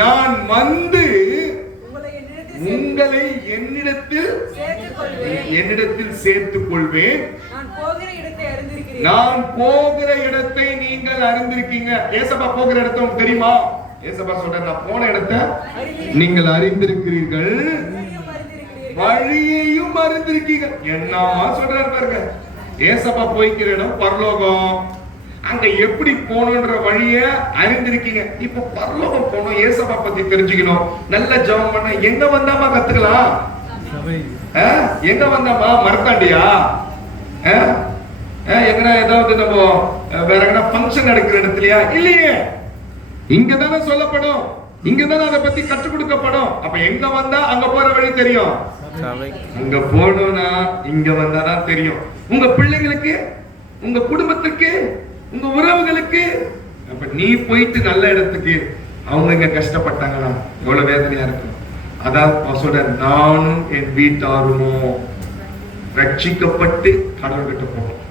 நான் வந்து உங்களை என்னிடத்தில் சேர்த்துக் கொள்வேன். நான் போகிற இடத்தை நீங்கள் அறிந்திருக்கீங்க. ஏசப்பா போகிற இடத்தை உங்களுக்கு தெரியுமா? ஏசப்பா சொல்ற, நான் போன இடத்தை நீங்கள் அறிந்திருக்கிறீர்கள், வழியையும் அறிந்திருக்கீங்க. என்னமா சொல்றாரு பாருங்க. ஏசப்பா போய்க்கிற இடம் பரலோகம். அங்க எப்படி போகணும்ன்ற வழிய அறிந்திருக்கீங்க. இப்ப பரலோகம் போகணும், ஏசப்பா பத்தி தெரிஞ்சுக்கணும், நல்ல ஜெபம் பண்ண எங்க வந்தாமா கத்துக்கலாம்? எங்க வந்தாமா? மரத்தாண்டியா? எங்கன்னா ஏதாவது நம்ம வேற எங்கன்னா ஃபங்க்ஷன் நடக்கிற இடத்துலயா? இல்லையே, இங்கதானே சொல்லப்படும், இங்கதானே அதை பத்தி கற்றுக் கொடுக்கப்படும். அப்ப எங்க வந்தா அங்க போற வழி தெரியும். அங்க போகணும்னா இங்க வந்தாதான் தெரியும். உங்க பிள்ளைங்களுக்கு, உங்க குடும்பத்துக்கு, உங்க உறவுகளுக்கு. அப்ப நீ போயிட்டு நல்ல இடத்துக்கு, அவங்க இங்க கஷ்டப்பட்டாங்கன்னா எவ்வளவு வேதனையா இருக்கும். அதான் சொல்ற, நானும் என் வீட்டாருமோ ரட்சிக்கப்பட்டு கடவுள்கிட்ட போகணும்.